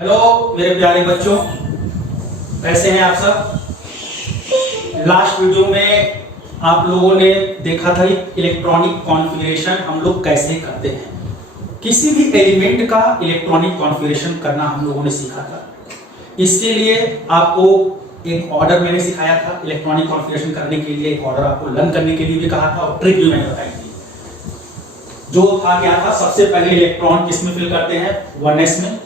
Hello मेरे प्यारे बच्चों, कैसे हैं आप सब। लास्ट वीडियो में आप लोगों ने देखा था इलेक्ट्रॉनिक कॉन्फ़िगरेशन हम लोग कैसे करते हैं। किसी भी एलिमेंट का इलेक्ट्रॉनिक कॉन्फ़िगरेशन करना हम लोगों ने सीखा था। इसके लिए आपको एक ऑर्डर मैंने सिखाया था, इलेक्ट्रॉनिक कॉन्फ़िगरेशन करने के लिए एक ऑर्डर आपको लर्न करने के लिए भी कहा था और ट्रिक भी मैंने बताई थी। जो था क्या था, सबसे पहले इलेक्ट्रॉन किसमें फिल करते हैं, 1s में,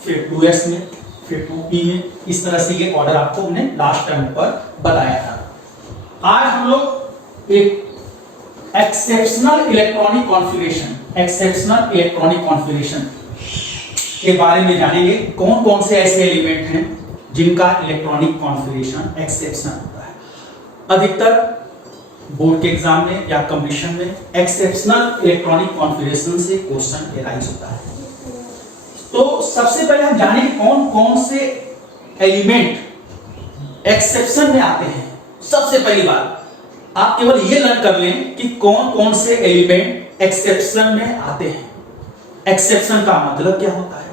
फिर 2s में, फिर 2p में। इस तरह से ये ऑर्डर आपको हमने लास्ट टर्म पर बताया था। आज हम लोग एक एक्सेप्शनल इलेक्ट्रॉनिक कॉन्फ़िगरेशन के बारे में जानेंगे। कौन कौन से ऐसे एलिमेंट हैं जिनका इलेक्ट्रॉनिक कॉन्फ़िगरेशन एक्सेप्शनल होता है। अधिकतर बोर्ड के एग्जाम में या कंपटीशन में एक्सेप्शनल इलेक्ट्रॉनिक कॉन्फ़िगरेशन से क्वेश्चन एराइज होता है। तो सबसे पहले हम जानें कौन कौन से एलिमेंट एक्सेप्शन में आते हैं। सबसे पहली बात आप केवल ये लर्न कर लें कि कौन कौन से एलिमेंट एक्सेप्शन में आते हैं। एक्सेप्शन का मतलब क्या होता है,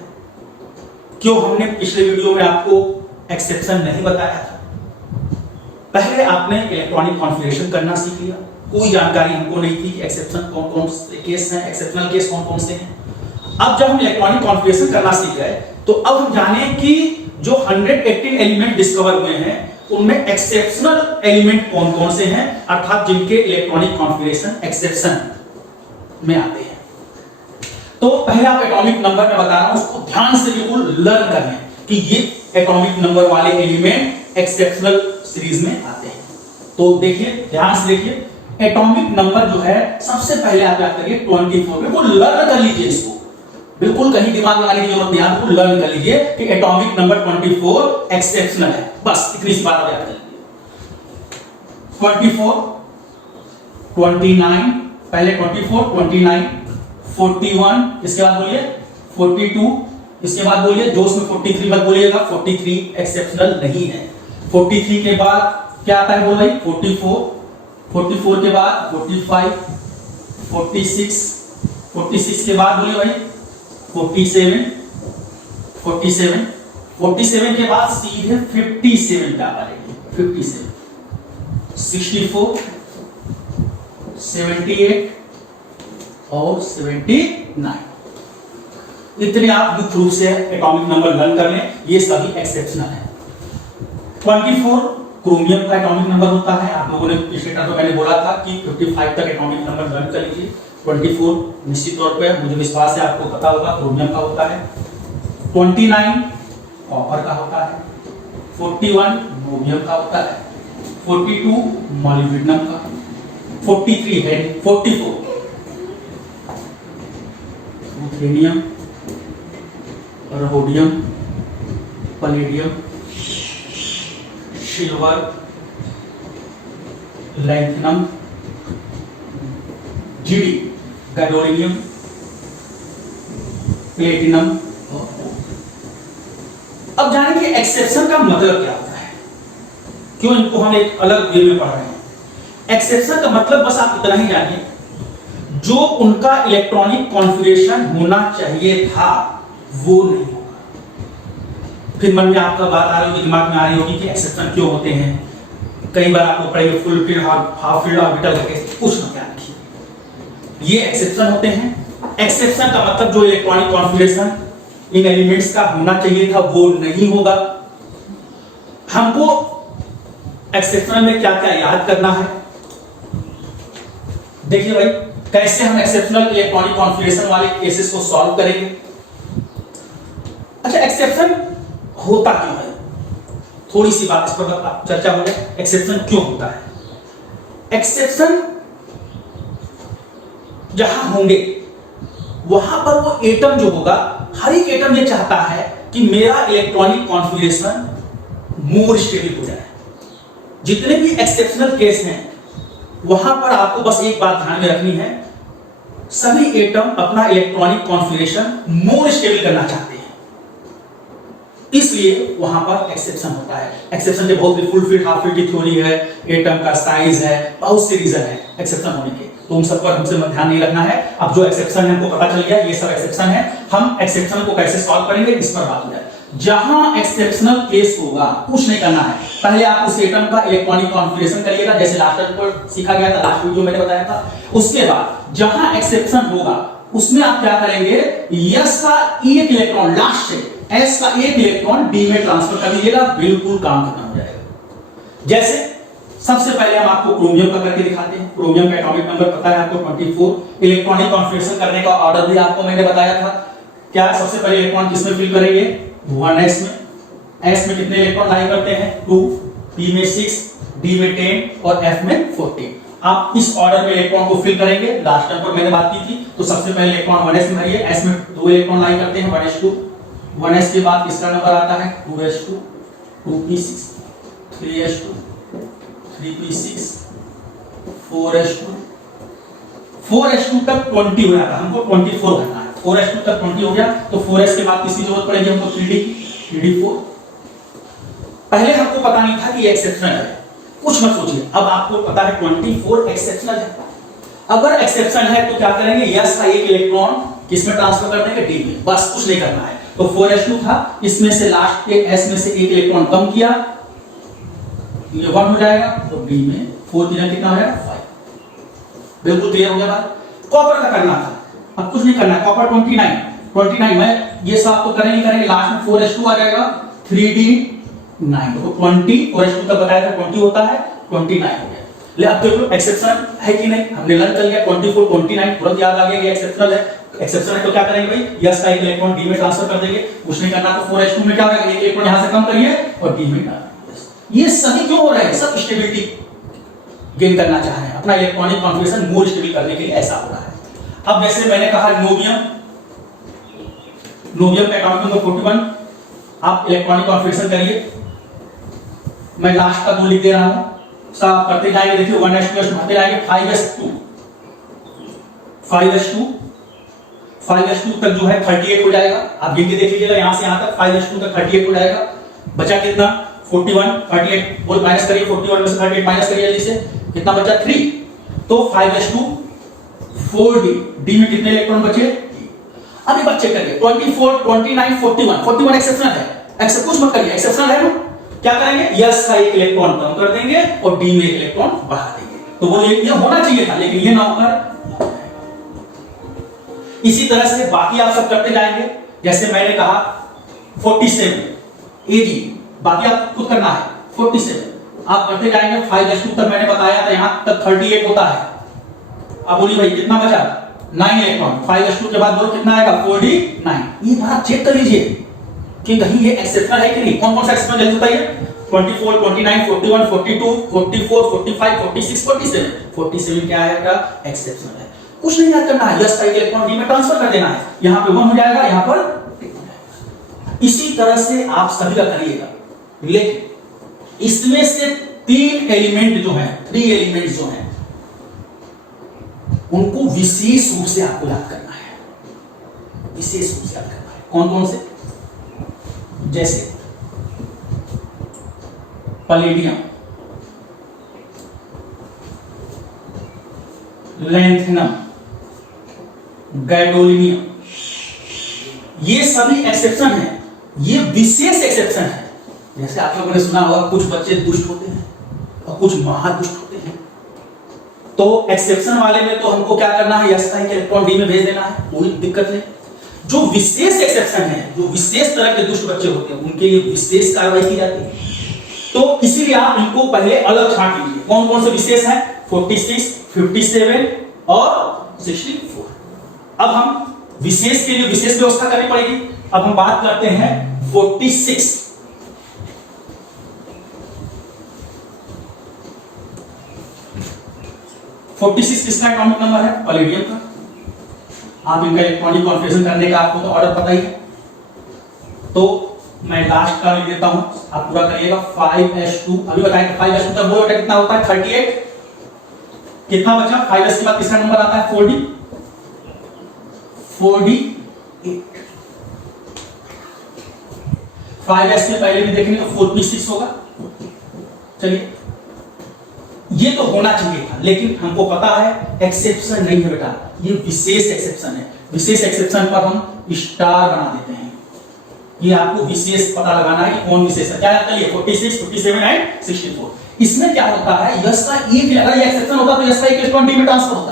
क्यों हमने पिछले वीडियो में आपको एक्सेप्शन नहीं बताया था। पहले आपने इलेक्ट्रॉनिक कॉन्फ़िगरेशन करना सीख लिया, कोई जानकारी हमको नहीं थी कि एक्सेप्शन कौन कौन से केस हैं, एक्सेप्शनल केस कौन कौन से हैं। अब जब हम इलेक्ट्रॉनिक कॉन्फ़िगरेशन करना सीख गए तो अब हम जाने कि जो 118 एलिमेंट डिस्कवर हुए हैं उनमें एक्सेप्शनल एलिमेंट कौन कौन से हैं, अर्थात जिनके इलेक्ट्रॉनिक कॉन्फ़िगरेशन एक्सेप्शन में आते हैं। तो पहले आप एटॉमिक नंबर में बता रहा हूं, उसको ध्यान से बिल्कुल लर्न कर लें कि ये एटॉमिक नंबर वाले एलिमेंट एक्सेप्शनल सीरीज में आते हैं। तो देखिए, ध्यान से देखिए, एटॉमिक नंबर जो है सबसे पहले आप क्या करिए 24, बिल्कुल लर्न कर लीजिए इसको, बिल्कुल कहीं दिमाग लगाने की जरूरत नहीं, आपको लर्न कर लीजिए कि एटॉमिक नंबर 24 एक्सेप्शनल है। बस इतनी सी बात याद कर लीजिए। 24, 29, पहले 24, 29, 41, इसके बाद बोलिए 42, इसके बाद बोलिए, जोश में 43 मत बोलिएगा, 43 एक्सेप्शनल नहीं है। 43 के बाद क्या आता है बोल भाई, 44, 44 के बाद 45, 46, 46 के बाद बोलिए भाई 47, 47, 47 के बाद सीधे 57 क्या करेंगे, 57, 64, 78 और 79। इतने आप मुख्य रूप से एटॉमिक नंबर लर्न कर लें, ये सभी एक्सेप्शनल है। 24 क्रोमियम का एटॉमिक नंबर होता है। आप लोगों ने पिछले टर्म में मैंने बोला था कि 55 तक एटॉमिक नंबर लर्न कर लीजिए। 24 निश्चित तौर पे मुझे विश्वास है आपको पता होगा क्रोमियम का होता है। 29 कॉपर का होता है। 41 ब्रोमियम का होता है। 42 मॉलिब्डेनम का। 43 है 44 uranium, rhodium, palladium, silver, lanthanum, GD, gadolinium, platinum. अब जाने कि एक्सेप्शन का मतलब क्या होता है, क्यों इनको हम एक अलग वे में पढ़ रहे हैं। एक्सेप्शन का मतलब बस आप इतना ही जानिए, जो उनका इलेक्ट्रॉनिक कॉन्फ़िगरेशन होना चाहिए था वो नहीं होगा। फिर मन में आपका बात आ रही होगी, दिमाग में आ रही होगी कि एक्सेप्शन क्यों होते हैं। कई बार आपको पढ़ेंगे full field, half field, orbital करके कुछ ना क्या लिखिए, ये एक्सेप्शन होते हैं। एक्सेप्शन का मतलब जो इलेक्ट्रॉनिक कॉन्फ़िगरेशन इन एलिमेंट्स का होना चाहिए था वो नहीं होगा। हमको एक्सेप्शन में क्या क्या याद करना है, देखिए भाई कैसे हम एक्सेप्शनल इलेक्ट्रॉनिक कॉन्फ़िगरेशन वाले केसेस को सॉल्व करेंगे। अच्छा, एक्सेप्शन होता क्यों है, थोड़ी सी बात इस पर चर्चा हो जाए। एक्सेप्शन क्यों होता है। एक्सेप्शन जहां होंगे वहां पर वो एटम जो होगा, हर एक एटम ये चाहता है कि मेरा इलेक्ट्रॉनिक कॉन्फ़िगरेशन मोर स्टेबल हो जाए। जितने भी एक्सेप्शनल केस हैं वहां पर आपको बस एक बात ध्यान में रखनी है, सभी एटम अपना इलेक्ट्रॉनिक कॉन्फ़िगरेशन मोर स्टेबल करना चाहते हैं। इसलिए वहां पर एक्सेप्शन होता है। एक्सेप्शन के बहुत फुल फिट हाफ फिट की थ्योरी है, एटम का साइज है, बहुत से रीजन है एक्सेप्शन होने के, तो उन सब पर हमसे ध्यान नहीं रखना है। अब जो एक्सेप्शन है हमको पता चल गया, ये सब एक्सेप्शन है। हम एक्सेप्शन को कैसे सॉल्व करेंगे इस पर बात हो जाए। जहां एक्सेप्शनल केस होगा कुछ नहीं करना है, पहले आप उस एटम का इलेक्ट्रॉनिक कॉन्फ़िगरेशन करिएगा, जैसे लास्ट पर सीखा गया था, लास्ट वीडियो मैंने बताया था। उसके बाद जहां एक्सेप्शन होगा उसमें आप क्या करेंगे, यस का एक इलेक्ट्रॉन लास्ट से एस का एक इलेक्ट्रॉन डी में ट्रांसफर कर दीजिएगा, बिल्कुल काम खत्म हो जाएगा। जैसे सबसे पहले हम आपको क्रोमियम का करके दिखाते हैं। क्रोमियम का एटॉमिक नंबर पता है आपको 24। इलेक्ट्रॉनिक कॉन्फ़िगरेशन करने का ऑर्डर भी आपको मैंने बताया था। क्या सबसे पहले इलेक्ट्रॉन किसमें फिल करेंगे, 1s में। s में कितने इलेक्ट्रॉन लाई करते हैं, 2, p में 6, d में 10 और f में 14। आप इस ऑर्डर में इलेक्ट्रॉन को फिल करेंगे। लास्ट टाइम पर मैंने बात की थी, तो सबसे पहले इलेक्ट्रॉन 1s में भरिए। s में 2 इलेक्ट्रॉन लाई करते हैं, 1s2। 1s के बाद किसका नंबर आता है, 2s2, 2p6, 3s2, 3p6, 4s2। 4s2 तक 20 हो जाता है, हमको 24 करना है। 4s2 तक 20 हो गया, तो 4s के बाद किसकी जरूरत पड़ेगी हमको, 3d की, 3d4। पहले हमको पता नहीं था कि एक्सेप्शनल है, कुछ मत सोचिए, अब आपको पता है 24 एक्सेप्शनल है। अगर एक्सेप्शन है तो क्या करेंगे, यस का एक इलेक्ट्रॉन किसमें ट्रांसफर कर देंगे, डी में, बस कुछ नहीं करना है। तो 4s2 था, इसमें से लास्ट के s में से एक इलेक्ट्रॉन कम किया, ये 1 हो जाएगा, तो d में 4 की जगह कितना हो जाएगा, 5। बिल्कुल क्लियर हो गया बात। कॉपर का करना था, अब कुछ नहीं करना है। कॉपर 29 में ये सब तो करेंगे लास्ट में 4s2 आ जाएगा, 3d9, तो 20 4s2 तक बताया था 20 होता है, 29 हो गया। ले अब देखो एक्सेप्शन है कि नहीं, हमने लर्न कर लिया। 24 29 तुरंत याद आ गया कि एक्सेप्शनल है। एक्सेप्शन है तो क्या करेंगे भाई, यस का एक इलेक्ट्रॉन डी में ट्रांसफर कर देंगे, कुछ नहीं करना। तो 4s2 में क्या होगा, एक इलेक्ट्रॉन यहां से कम करिए और डी में डालिए। ये सभी क्यों हो रहा है, सब स्टेबिलिटी गेन करना चाह रहे हैं, अपना इलेक्ट्रॉनिक कॉन्फ़िगरेशन मोर स्टेबल करने के लिए ऐसा हो रहा है। अब जैसे मैंने कहा नोबियम का एटॉमिक नंबर 41, आप इलेक्ट्रॉनिक कॉन्फ़िगरेशन करिए। मैं लास्ट का 2 लिख दे रहा हूं, सब करते जाएंगे। देखिए 1s2 बढ़ते जाएंगे, 5s2 तक जो है 38 हो जाएगा। आप गिन के देख लीजिएगा, यहां से यहां तक 5s2 तक 38 हो जाएगा। बचा कितना, 41, 38 बोल माइनस करिए, 41 में से 38 माइनस करिए जल्दी से, कितना बचा, 3। तो 5s2 4d, d में कितने इलेक्ट्रॉन बचे। अभी बात चेक करिए, 24 29 41 एक्सेप्शनल है, एक्सेप्ट कुछ मत करिए, एक्सेप्शनल है ना। क्या करेंगे, यस का एक इलेक्ट्रॉन कम कर देंगे और डी में एक इलेक्ट्रॉन बढ़ा देंगे। तो वो ये होना चाहिए था, लेकिन ये ना होकर इसी तरह से बाकी आप सब करते जाएंगे। जैसे मैंने कहा 47 एजी, बाकी आप खुद करना है। 47 आप करते जाएंगे, 5s2 तक मैंने बताया था, यहां तक 38 होता है। अब बोलिए भाई कितना बचा, 9 इलेक्ट्रॉन। 5s2 के बाद बोलो कितना आएगा, 49। ये बात चेक कर लीजिए कि कहीं ये एक्सेप्शनल है कि नहीं। कौन कौन सा एक्सेप्शनल जल्दी बताइए, 24 29 41 42 44 45 46 47 47 क्या है आपका, एक्सेप्शनल है। कुछ नहीं याद करना है, यस का एक इलेक्ट्रॉन डी में ट्रांसफर कर देना है, यहां पे 1 हो जाएगा, यहां पर 2 हो जाएगा। इसी तरह से आप सभी का करिएगा। लेकिन इसमें से 3 एलिमेंट जो हैं, 3 एलिमेंट जो हैं, उनको विशेष रूप से आपको याद करना है, विशेष रूप से याद करना है। कौन कौन से, जैसे पैलेडियम, लैंथेनम, गैडोलिनियम, ये सभी एक्सेप्शन है, ये विशेष एक्सेप्शन है। जैसे आप लोगों ने सुना होगा कुछ बच्चे दुष्ट होते हैं और कुछ महादुष्ट होते हैं, तो एक्सेप्शन वाले में तो हमको क्या करना है, यस का एक इलेक्ट्रॉन डी में भेज देना है, कोई दिक्कत नहीं। जो विशेष एक्सेप्शन है, जो विशेष तरह के दुष्ट बच्चे होते हैं, उनके लिए विशेष कार्रवाई की जाती है। तो इसीलिए आप इनको पहले अलग छांट लीजिए। कौन कौन से विशेष हैं, 46 57 और 64। अब हम विशेष के लिए विशेष व्यवस्था करनी पड़ेगी। अब हम बात करते हैं 46। 46 किसका एटॉमिक नंबर है, पैलेडियम का। आप इनका इलेक्ट्रॉनिक कॉन्फ़िगरेशन करने का आपको तो ऑर्डर पता ही है, तो मैं लास्ट का लिख देता हूं, आप पूरा करिएगा। 5s2 अभी बताएंगे, 5s2 तक बोलो कितना होता है, 38। कितना बचा, 5s के बाद किसका नंबर आता है, 4d 48। 5s में पहले भी देखेंगे तो 4p6 होगा। चलिए ये तो होना चाहिए था, लेकिन हमको पता है एक्सेप्शन नहीं है बेटा, ये विशेष एक्सेप्शन है। विशेष एक्सेप्शन पर हम स्टार बना देते हैं। ये आपको विशेष पता लगाना है कि कौन विशेष है। क्या है 46, 57 एंड 64। इसमें क्या होता है, यस का एक, अगर ये एक्सेप्शन होता तो यस का एक इलेक्ट्रॉन डी में ट्रांसफर होता।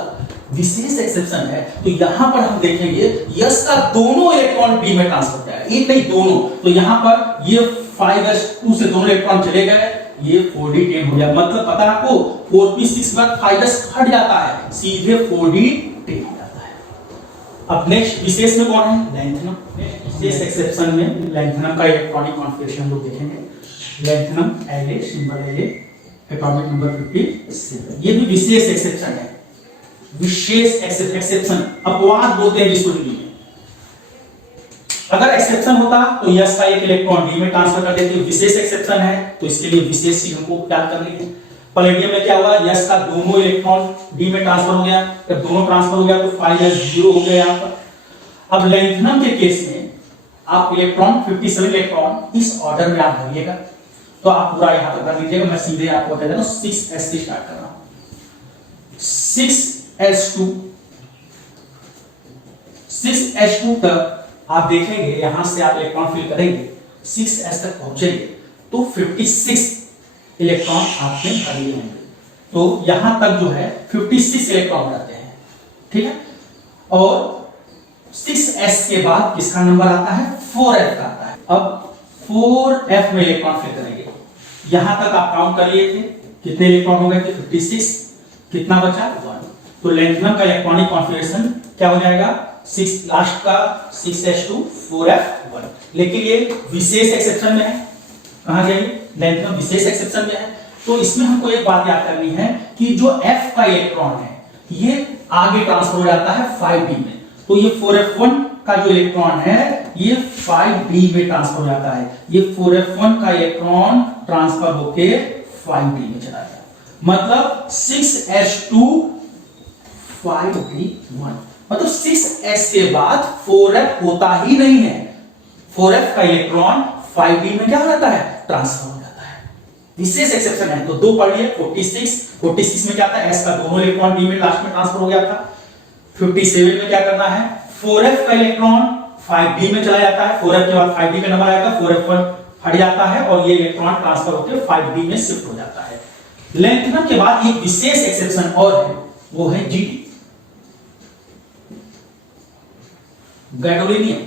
विशेष एक्सेप्शन है तो यहां पर हम देखेंगे यस का दोनों इलेक्ट्रॉन डी में ट्रांसफर होता है, एक नहीं दोनों। तो यहां पर ये 5s2 से दोनों इलेक्ट्रॉन चले गए, ये 4d10 हो गया। मतलब पता है आपको 4p6 के बाद 5s हट जाता है, सीधे 4d10 हो जाता है। अब नेक्स्ट विशेष में कौन है, लैंथनम। विशेष एक्सेप्शन में लैंथनम का इलेक्ट्रॉनिक कॉन्फिगरेशन लोग देखेंगे। लैंथनम La सिंबल है, एटॉमिक नंबर 57। ये भी विशेष एक्सेप्शन है। विशेष एक्सेप्शन अपवाद बोलते हैं जिसको हिंदी में। अगर एक्सेप्शन होता तो यस का एक इलेक्ट्रॉन डी में ट्रांसफर कर देते। विशेष एक्सेप्शन है तो इसके लिए विशेष चीज हमको याद करनी है। पैलेडियम में क्या हुआ, यस का दोनों इलेक्ट्रॉन डी में ट्रांसफर हो गया। जब दोनों ट्रांसफर हो गया तो 5s 0 हो गया यहां पर। अब लैंथनम के केस में आप इलेक्ट्रॉन 57 इलेक्ट्रॉन इस ऑर्डर में आप भरिएगा, तो आप पूरा यहां तक भर लीजिएगा। मैं सीधे आपको बता देता हूं 6s से स्टार्ट कर रहा हूं। 6s2 तक आप देखेंगे, यहां से आप इलेक्ट्रॉन फिल करेंगे, 6s तक पहुंचेंगे तो 56 इलेक्ट्रॉन आपने भर लिए होंगे। तो यहां तक जो है 56 इलेक्ट्रॉन रहते हैं, ठीक है। और 6s के बाद किसका नंबर आता है, 4f का आता है। अब 4f में इलेक्ट्रॉन फिल करेंगे। यहां तक आप काउंट कर लिए थे, कितने इलेक्ट्रॉन हो गए थे, 56, कितना बचा 1। तो लैंथनम का इलेक्ट्रॉनिक कॉन्फिगरेशन क्या हो जाएगा, 6 लास्ट का 6s2 4f1। लेकिन ये विशेष एक्सेप्शन में है, कहां जाइए, लैंथनम विशेष एक्सेप्शन में है। तो इसमें हमको एक बात याद करनी है कि जो f का इलेक्ट्रॉन है ये आगे ट्रांसफर हो जाता है 5d में। तो ये 4f1 का जो इलेक्ट्रॉन है ये 5d में ट्रांसफर हो जाता है। ये 4f1 का इलेक्ट्रॉन ट्रांसफर होके 5d में चला जाता है। मतलब 6s2 5d1, मतलब 6s के बाद 4f होता ही नहीं है। 4f का इलेक्ट्रॉन 5d में क्या हो जाता है, ट्रांसफर हो जाता है। विशेष एक्सेप्शन है। तो दो पढ़ लिए, 46 में क्या था, s का दोनों इलेक्ट्रॉन d में लास्ट में ट्रांसफर हो गया था। 57 में क्या करना है, 4f का इलेक्ट्रॉन 5d में चला जाता है, 4f के बाद 5d का नंबर आएगा, 4f1 हट जाता है और ये इलेक्ट्रॉन ट्रांसफर होकर 5d में शिफ्ट हो जाता है। लैंथनम के बाद एक विशेष एक्सेप्शन और है, वो है GD, gadolinium.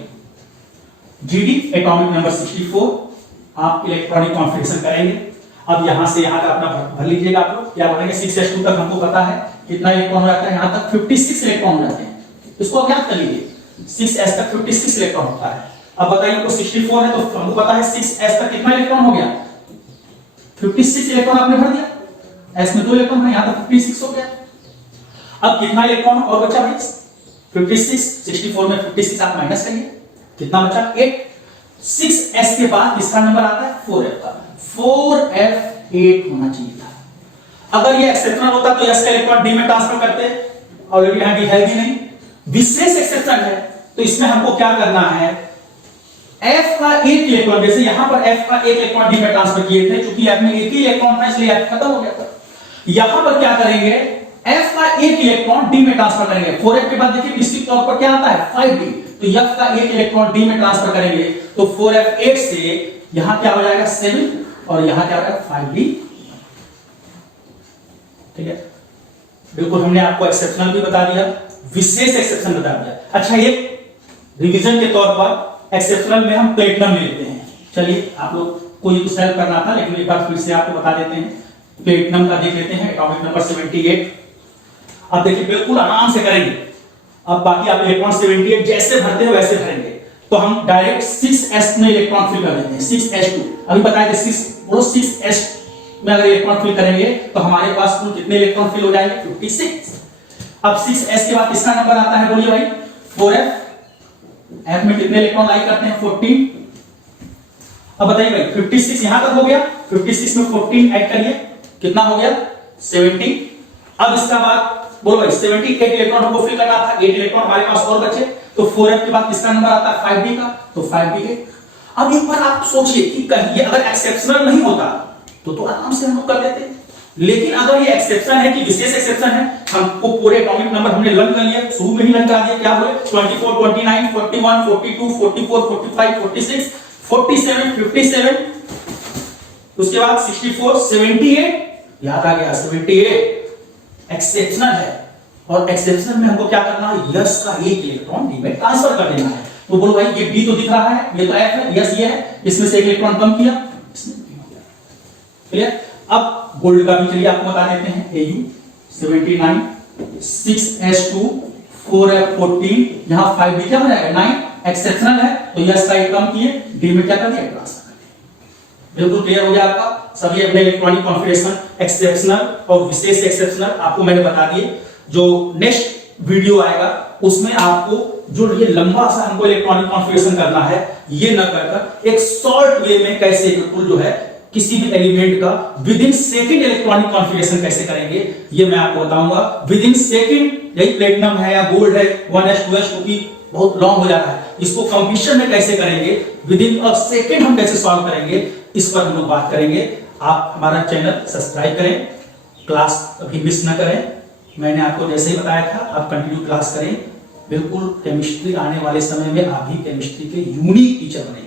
GD atomic number 64। आप इलेक्ट्रॉनिक कॉन्फिगरेशन करेंगे। अब यहां से यहां तक अपना भर लीजिएगा। आप लोग क्या बनेंगे, 6s2 तक हमको पता है कितना इलेक्ट्रॉन हो जाता है, यहां तक 56 इलेक्ट्रॉन हो जाते हैं। इसको आप याद कर लीजिए, 6s तक 56 इलेक्ट्रॉन होता है। अब बताइए को 64 है तो हमको पता है 6s तक कितना इलेक्ट्रॉन हो गया, 56 इलेक्ट्रॉन आपने भर दिया। s में 2 इलेक्ट्रॉन है, यहां तक 56 हो गया। अब कितना इलेक्ट्रॉन और बचा भाई, 56, 64 में 56 आप माइनस करिए, कितना बचा 8। 6s के बाद किसका नंबर आता है, 4f का। 4f8 होना चाहिए था। अगर ये एक्सेप्शन होता तो s का इलेक्ट्रॉन d में ट्रांसफर करते, ऑलरेडी यहां d है भी नहीं। विशेष एक्सेप्शन है तो इसमें हमको क्या करना है, f का एक इलेक्ट्रॉन, जैसे यहां पर f का एक इलेक्ट्रॉन d में ट्रांसफर किए थे, क्योंकि f में एक ही इलेक्ट्रॉन था इसलिए f खत्म हो गया था। यहां पर क्या करेंगे, f का एक इलेक्ट्रॉन d में ट्रांसफर करेंगे। 4f के बाद देखिए निश्चित तौर पर क्या आता है 5d, तो f का एक इलेक्ट्रॉन d में ट्रांसफर करेंगे तो 4f8 से यहां क्या हो जाएगा 7 और यहां क्या हो जाएगा 5d। ठीक है, बिल्कुल हमने आपको एक्सेप्शनल भी बता दिया, विशेष एक्सेप्शन बता दिया। अच्छा, ये रिवीजन के तौर पर एक्सेप्शनल में हम प्लेटिनम ले लेते हैं। चलिए आप लोग को ये कुछ हेल्प करना था, लेकिन एक बार फिर से आपको बता देते हैं। प्लेटिनम का देख लेते हैं, एटॉमिक नंबर 78। अब देखिए बिल्कुल आराम से करेंगे। अब बाकी आप इलेक्ट्रॉन 78 जैसे भरते हो वैसे भरेंगे। तो हम डायरेक्ट 6s में इलेक्ट्रॉन फिल कर देते हैं, 6s2। अभी बताए थे 6s में अगर इलेक्ट्रॉन फिल करेंगे तो हमारे पास कुल कितने इलेक्ट्रॉन फिल हो जाएंगे, 56। अब 6s के बाद किसका नंबर आता है, बोलिए भाई 4f। f में कितने इलेक्ट्रॉन लाई करते हैं, 14। अब बताइए भाई 56 यहां तक हो गया, 56 में 14 ऐड करिए, कितना हो गया 70। अब इसका बाद बोलो भाई 78 इलेक्ट्रॉन हमको फिल करना था, 8 इलेक्ट्रॉन हमारे पास और बचे। तो 4f के बाद किसका नंबर आता है, 5d का, तो 5d। अब एक बार आप सोचिए कि कहीं ये अगर एक्सेप्शनल नहीं होता तो आराम से हम लोग कर लेते, लेकिन अगर ये एक्सेप्शन है कि विशेष एक्सेप्शन है, हमको पूरे एटॉमिक नंबर हमने लर्न कर लिया, शुरू में ही लर्न करा दिया, क्या हुए 24, 29, 41, 42, 44, 45, 46, 47, 57, उसके बाद 64, 78, याद आ गया 78 एक्सेप्शनल है। और एक्सेप्शनल में हमको क्या करना है, यस का एक इलेक्ट्रॉन डी में ट्रांसफर कर देना है। तो बोलो भाई ये डी तो दिख रहा है, ये तो एफ है, यस ये है, इसमें से एक इलेक्ट्रॉन कम किया, इसमें भी हो गया। क्लियर? अब गोल्ड का भी चलिए आपको बता देते हैं, Au 79, 6s2, 4f14, यहां 5 भी क्या हो जाएगा 9, एक्सेप्शनल है तो यस का एक कम किए, डी में क्या कर दिया ट्रांसफर कर दिया। बिल्कुल क्लियर हो गया आपका सभी अपने इलेक्ट्रॉनिक कॉन्फ़िगरेशन एक्सेप्शनल और विशेष एक्सेप्शनल आपको मैंने बता दिए। जो नेक्स्ट वीडियो आएगा उसमें आपको जो ये लंबा सा हमको इलेक्ट्रॉनिक कॉन्फ़िगरेशन करना है, ये न करकर एक शॉर्ट वे में कैसे बिल्कुल जो है किसी भी एलिमेंट का with in second electronic configuration कैसे करेंगे, ये मैं आपको बताऊंगा। विद इन सेकंड, यही प्लेटिनम है या गोल्ड है 1s 2s, क्योंकि बहुत लॉन्ग हो जाता है, इसको कंप्यूटर में कैसे करेंगे, विद इन अ सेकंड हम कैसे सॉल्व करेंगे, इस पर हम लोग बात करेंगे। आप हमारा चैनल सब्सक्राइब करें, क्लास कभी मिस ना करें। मैंने आपको जैसे ही बताया था आप कंटिन्यू क्लास करें। बिल्कुल केमिस्ट्री आने वाले समय में आप भी केमिस्ट्री के यूनिक टीचर बनेंगे।